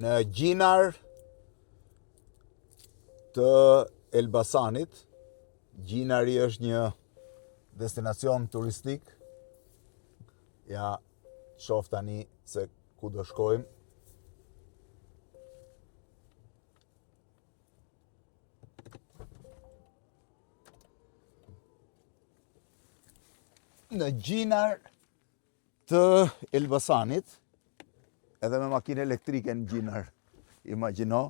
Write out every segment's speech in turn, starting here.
Në Gjinar të Elbasanit. Gjinari është një destinacion turistik. Ja, shoh tani se ku do shkojmë. Në Gjinar të Elbasanit, edhe me makinë elektrike në Gjinar, imagjino,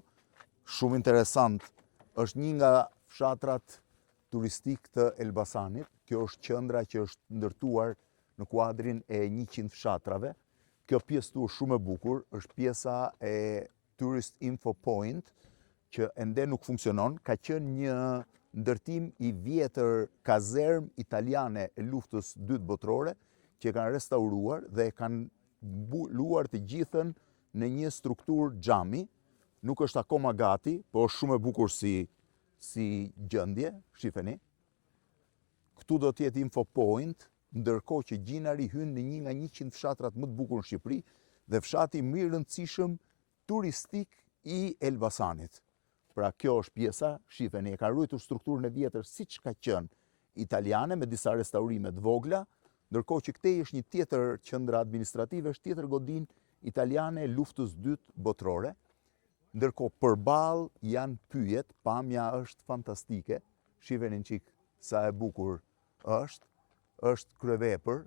shumë interesant, është një nga fshatrat turistik të Elbasanit. Kjo është qendra që është ndërtuar në kuadrin e 100 fshatrave. Kjo pjesë tu është shumë e bukur, është pjesa e Tourist Info Point, që ende nuk funksionon, ka qenë një ndërtim i vjetër kazerm italiane e luftës dytë botërore, që kanë restauruar dhe kanë mbuluar të gjithën në një strukturë xhami. Nuk është akoma gati, po është shumë e bukur si gjendje, shifeni. Këtu do t'jetë Info Point, ndërkohë që Gjinari hyn në një nga 100 fshatrat më të bukur në Shqipëri dhe fshati më i rëndësishëm turistik i Elbasanit. Pra kjo është pjesa, shifeni, e ka ruajtur strukturën e vjetër siç ka qenë italiane me disa restaurime të vogla, ndërkohë që këtej është një tjetër qendër administrative, është tjetër godinë italiane e luftës dytë botërore. Ndërkohë përballë janë pyjet, pamja është fantastike. Shifeni çik sa e bukur është kryevepër.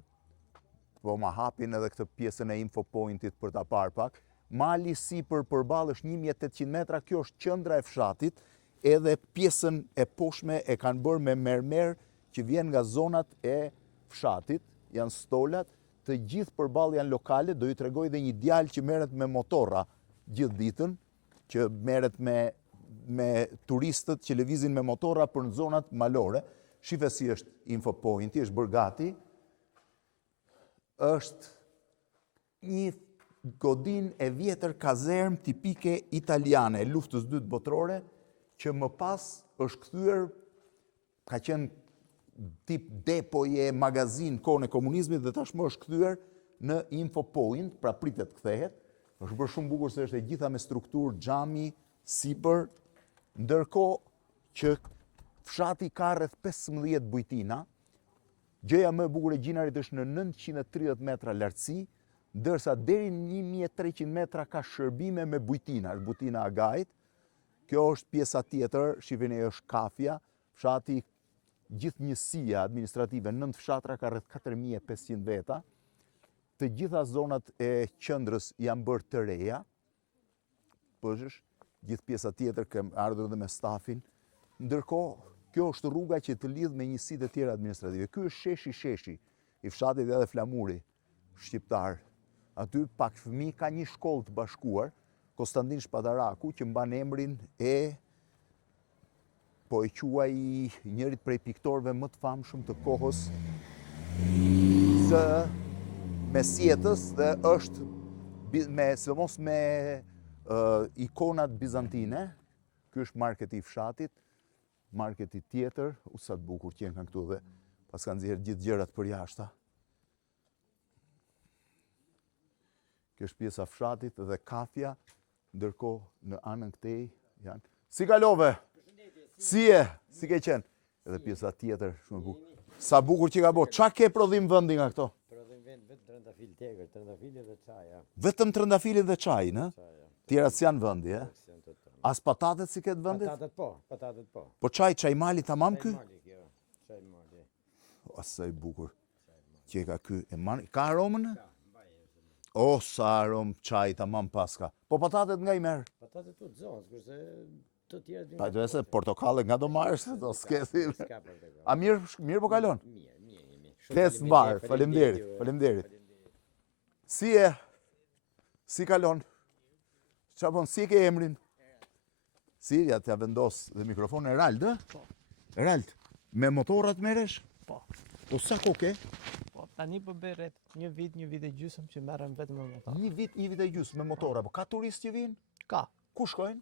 Po ma hapin edhe këtë pjesën e Info Pointit për ta parë pak. Mali sipër përballë është 1800 metra, kjo është qendra e fshatit, edhe pjesën e poshtme e kanë bërë me mermer që vjen nga zonat e fshatit, janë stolat, të gjithë përballë janë lokale. Do ju tregoj dhe një djalë që merret me motorra gjithë ditën, që merret me turistët që lëvizin me motorra për në zonat malore. Shife si është Info Pointi, është bërë gati. Është një godinë e vjetër kazerm tipike italiane e luftës dytë botërore, që më pas është kthyer, ka qenë tip depoje, magazin kohën e komunizmit dhe tashmë është kthyer në Info Point, pra pritet kthehet. Është bërë shumë bukur se është e gjitha me strukturë xhami sipër, ndërkohë që fshati ka rreth 15 bujtina. Gjëja më e bukur e Gjinarit është në 930 metra lartësi, ndërsa deri në 1300 metra ka shërbime me bujtina, është bujtina Agajt. Kjo është pjesa tjetër, shifeni, është kafja, fshati gjithë njësia administrative, 9 fshatra ka rreth 4500 veta. Të gjitha zonat e qendrës janë bërë të reja. Pëzhësh, gjithë pjesa tjetër kem ardhur dhe me stafin. Ndërkohë, kjo është rruga që të lidh me njësitë e tjera administrative. Ky është sheshi i fshatit edhe flamuri shqiptar. Aty pak fëmijë, ka një shkollë të bashkuar, Konstantin Shpadaraku, që mban emrin e, po e quaj, njërit prej piktorëve më të famshëm të kohës së mesjetës dhe është sidomos me ikonat bizantine. Ky është marketi i fshatit, marketi tjetër, sa të bukur që kanë këtu dhe pas kanë nxjerrë gjithë gjërat për jashta. Kjo është pjesa fshatit dhe kafja, ndërkohë në anën këtej janë. Si kalove? Si je? Si ke qenë? Edhe pjesa tjetër shumë bukur. Sa bukur që ka bërë. Qa ke prodhim vendi nga këto? Prodhim vend vetëm trëndafil tegër, trëndafili dhe çaja. Vetëm trëndafili dhe çaj, në? Tjerat s'janë vendi, e? As patatet si ketë vendit? Patatet po. Po çaj mali tamam ky? Çaj mali. Asaj bukur. Që ka ky e mali. Ka aromën? O, sa aromë çaj tamam paska. Po patatet nga i merr? Patatet të zonë, kurse të tjerë... Pa të se portokalle nga do marrësh, do s'kesi. A mirë po kalon? Mirë. Thes mbar, faleminderit. Si e? Si kalon? Qa bon, si ke emrin? Si, ja t'ja vendos dhe mikrofon Erald, e? Erald, me motorat meresh? Po. Po sa ko ke? Po, tani po bëj rreth një vit e gjysmë që merrem vetëm me motor. Një vit e gjysmë me motora, po ka turistë që vinë? Ka. Ku shkojnë?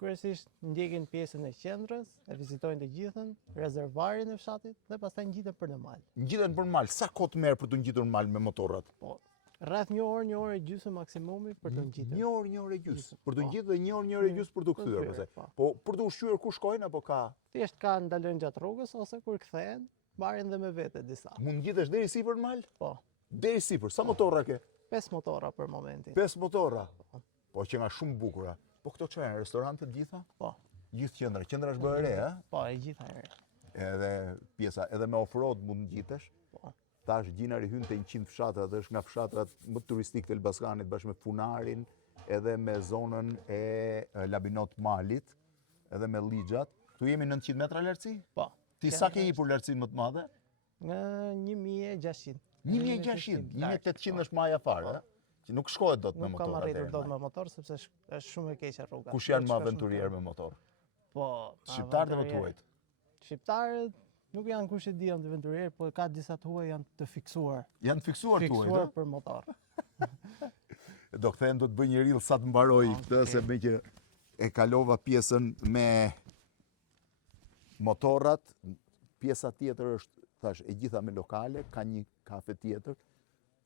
Kryesisht ndjekin pjesën e qendrës, e vizitojnë të gjithën, rezervarin e fshatit dhe pastaj ngjiten për në mal. Ngjiten për në mal. Sa kohë të merr për të ngjitur në mal me motorrat? Po, Rreth një orë e gjysmë maksimumi për të ngjitur. Një orë e gjysmë. Për të Po. ngjitur dhe një orë e gjysmë për të kthyer pastaj. Po. Po për të ushqyer ku shkojnë apo ka? Thjesht ka ndalojnë gjatë rrugës ose kur kthehen, marrin dhe me vete disa. Mund ngjitesh deri sipër në mal? Po. Deri sipër. Sa motorra ke? 5 motora për momentin. 5 motorra. Po që nga shumë bukura. Po këto çfarë janë? Restorante të gjitha? Po. Gjithë qendra. Qendra është bërë e re, ha? Po, e gjitha e re. Edhe pjesa, edhe me off-road mund ngjitesh. Po. Tash Gjinari hyn te 100 fshatrat, është nga fshatrat më turistik të Elbasanit bashkë me Funarin, edhe me zonën e Labinot Malit, edhe me Lixhat. Tu jemi 900 metra lartësi? Po. Ti sa ke hipur lartësinë më të madhe? Nga 1600. 1600, 1800 është maja fare, ha? Që nuk shkohet dot me Nuk kam motor. arritur dot me motor sepse është shumë e keqe rruga. Kush janë më aventurierë me motor? Po. Shqiptarët e më tuajt. Shqiptarët nuk janë kush e di janë të aventurierë, por ka disa të huaj janë të fiksuar. Janë të fiksuar tuajt, Fiksuar ha? për motor. Do kthehen do të bëj një reel sa të mbaroj këtë, se me që e kalova pjesën me motorrat, pjesa tjetër është, thash, e gjitha me lokale, ka një kafe tjetër.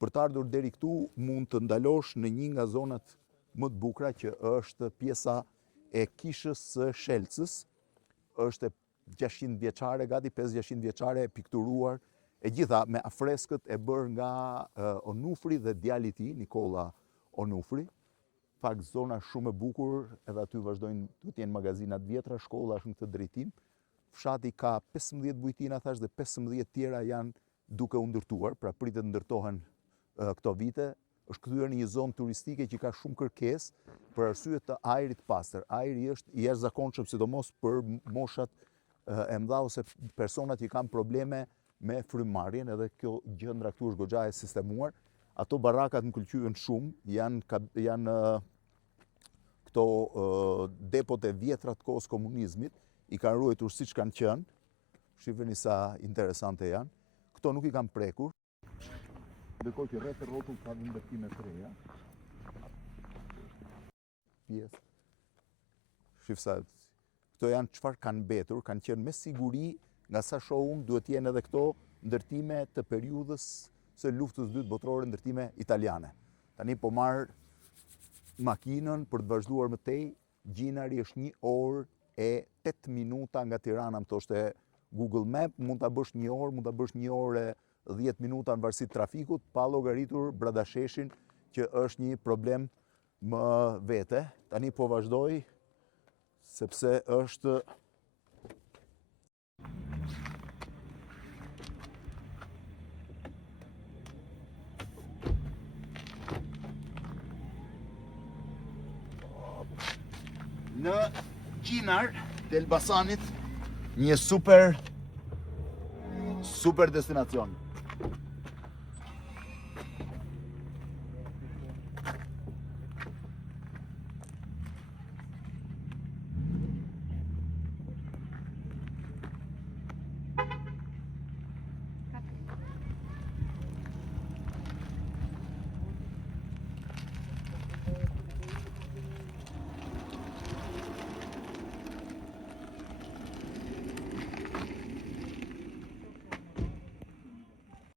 Për të ardhur deri këtu mund të ndalosh në një nga zonat më të bukura që është pjesa e kishës së Shelcës, është 600 vjeçare, gati 500-600 vjeçare e pikturuar, e gjitha me afreskët e bërë nga Onufri dhe djali i tij, Nikola Onufri. Pak zona shumë e bukur, edhe aty vazhdojnë të jenë magazinat vjetra, shkolla është në këtë drejtim. Fshati ka 15 bujtina, thash, dhe 15 tjera janë duke u ndërtuar, pra pritet ndërtohen këto vite. Është kthyer në një zonë turistike që ka shumë kërkesë për arsye të ajrit pastër. Ajri është i jashtëzakonshëm, sidomos për moshat e mëdha ose personat që kanë probleme me frymarrjen, edhe kjo gjendra këtu është goxha e sistemuar. Ato barakat më pëlqyen shumë, janë këto depot e vjetra të kohës komunizmit, i kanë ruajtur siç kanë qenë. Shifeni sa interesante janë. Këto nuk i kanë prekur. Ndërkohë që rreth rrotull ka ndërtime të reja. Pjesë. Shif sa këto janë çfarë kanë mbetur, kanë qenë me siguri, nga sa shoh unë, duhet jenë edhe këto ndërtime të periudhës së luftës së dytë botërore, ndërtime italiane. Tani po marr makinën për të vazhduar më tej. Gjinari është 1 orë e 8 minuta nga Tirana, më thoshte Google Map, mund ta bësh 1 orë, mund ta bësh 1 orë e 10 minuta në varësi të trafikut, pa llogaritur Bradasheshin, që është një problem më vete. Tani po vazhdoj, sepse është në Gjinar të Elbasanit, një super destinacion.